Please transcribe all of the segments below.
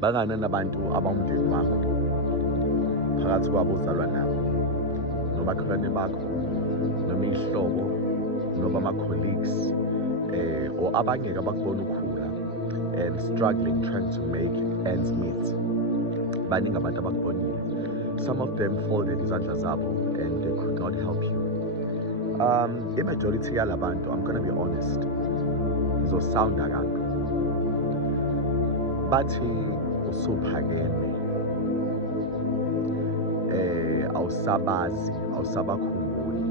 Bangana nabantu abawumndeni wakho phakathi kwabo uzalwa nabo nomakhelwane bakho noma ihlobo noma ama-colleagues or abangeke abakubona ukhula and struggling trying to make ends meet. Baningi abantu abakubonile. Some of them folded izandla zabo and they could not help you. I-majority yalabantu, I'm gonna be honest, ngizosounda kabi, bathi usuphakeme, awusabazi, awusabakhumbuli,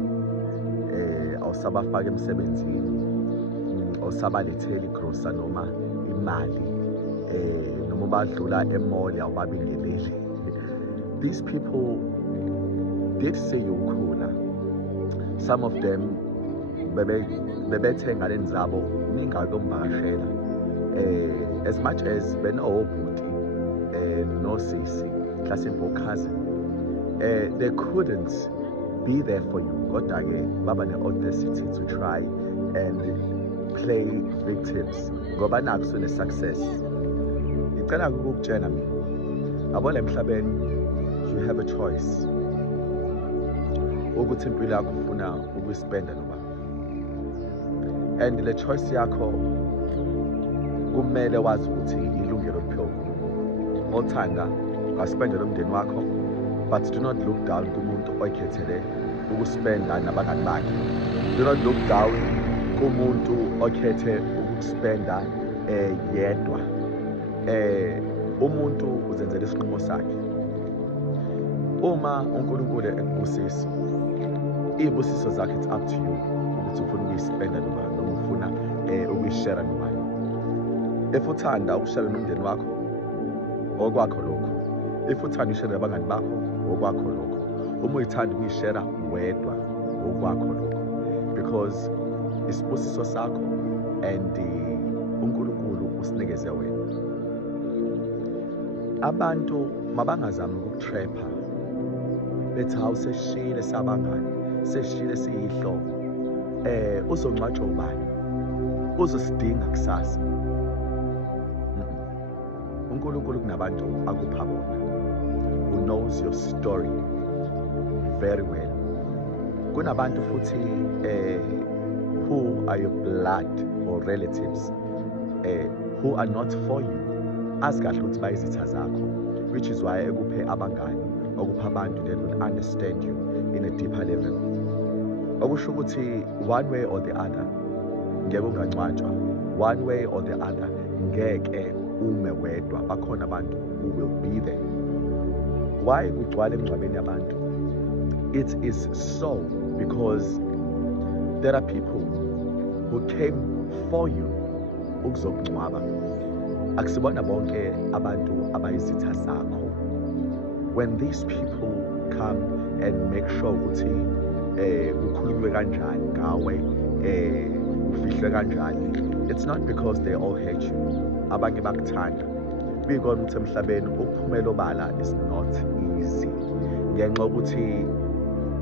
awusabafaka emsebenzini, awusabaletheli igrosa noma imali, noma badlula emall awubabingeleli. These people did say ukhula. Some of them bebethe ngaleni zabo ningakomvakashela, as much as benobhuti nosisi mhlasimbe cousin, they couldn't be there for you, kodwa ke baba ne-audacity to try and play victims ngoba naku sune-success. Ngicela ukukutshena mina, yabo emhlabeni you have a choice ukuthi impilo yakho ufuna ukuyispenda noma, and le choice yakho kumele wazi ukuthi ilungelo kuphiwa kulo. Othanda ungaspenda nomndeni wakho, but do not look down kumuntu oyikhethele ukuspenda nabangani bakhe. Do not look down kumuntu okhethe ukuspenda yedwa. Umuntu uzenzela isinqumo sakhe. Uma uNkulunkulu ekubusisa, izibusiso zakhe, it's up to you ukuthi ufuna ukuyispenda noma ufuna ukuyishare nobani. If uthanda ukushare nomndeni wakho, okwakho lokho. If uthanda ukushare nabangani bakho, okwakho lokho. Uma uyithanda ukuyishare wedwa, okwakho lokho. Because isibusiso sakho and uNkulunkulu usinikeze wena. Abantu mabangazama ukukutrapha bethi hawu seshile sabangani, seshile siyihlobo, uzongcwatshwa ubani, uzosidinga kusasa. uNkulunkulu kunabantu akupha bona, who knows your story very well. Kunabantu futhi who are your blood or relatives who are not for you, azi kahle ukuthi bayizitha zakho, which is why ekuphe abangani, okupha abantu that will understand you in a deeper level. Okusho ukuthi one way or the other ngeke ungangcwatshwa, one way or the other ngeke ume wedwa, bakhona abantu who will be there. Why kugcwala emngcwabeni yabantu? It is so because there are people who came for you ukuzokungcwaba. Akusibona bonke abantu abayizitha zakho. When these people come and make sure ukuthi kukhulunywe kanjani ngawe, ufihlwe kanjani, it's not because they all hate you. Abanye bakuthanda. Bikona ukuthi emhlabeni ukuphumela obala is not easy. Ngenxa ukuthi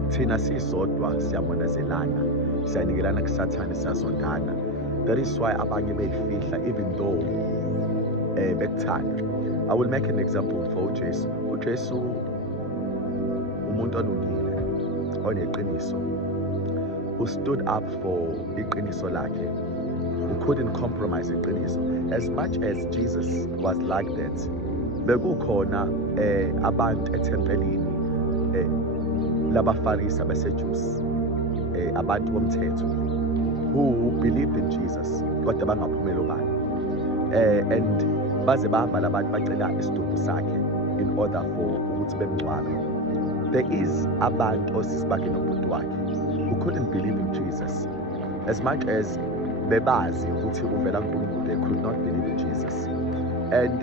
thina sisodwa siyamonazelana, siyanikelana kusathane, siyazondana. That is why abanye beyifihla even though bekuthanda. I will make an example for uJesu. uJesu umuntu olungile, oneqiniso, who stood up for iqiniso lakhe, who couldn't compromise iqiniso. As much as Jesus was like that, bekukhona abantu ethempelini labaFarisi abaseJews, abantu bomthetho, who believed in Jesus kodwa bangaphumela obala, and baze bahamba labantu bacela isidumbu sakhe in order for ukuthi bemngcwabe. There is abantu osisibakhe nobhuti wakhe who couldn't believe in Jesus. As much as bebazi ukuthi uvela kuNkulunkulu, they could not believe in Jesus. And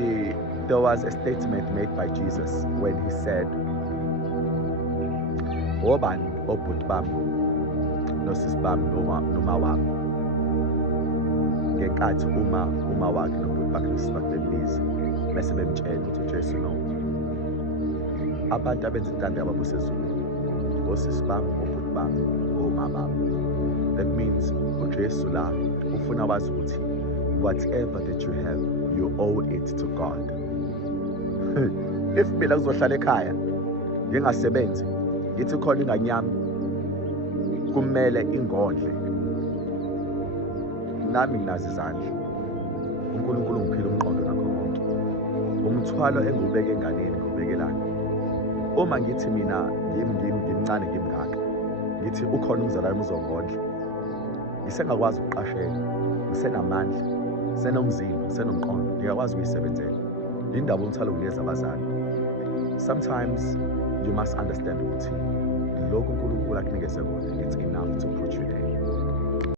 there was a statement made by Jesus when he said, obani obhuti bami nosisi bami noma wami, ngenkathi uma wakhe nobhuti bakhe nosisi bakhe bembiza bese bemtshela ukuthi uJesu no, abantu abenza intando yabo sezulwini, osisi bami, obhuti bami, oma bami. That means uJesu la ufuna wazi ukuthi whatever that you have, you owe it to God. If mina kuzohlala ekhaya ngingasebenzi, ngithi khona ingane yami kumele ingondle, nami nginazo izandla. uNkulunkulu ungiphile umqondo nakho konke. Umthwalo engiwubeke enganeni ngiwubekelana. Uma ngithi mina ngimncane ngimngaka, ngithi ukhona umzalwane uzongondla, ngisengakwazi ukuqashela, ngisenamandla, ngisenomzimba, ngisenomqondo, ngiyakwazi ukuyisebenzela. Indaba umthwalo nginikeza abazali. Sometimes you must understand ukuthi lokhu uNkulunkulu akunikeze kona, it's enough to put you there.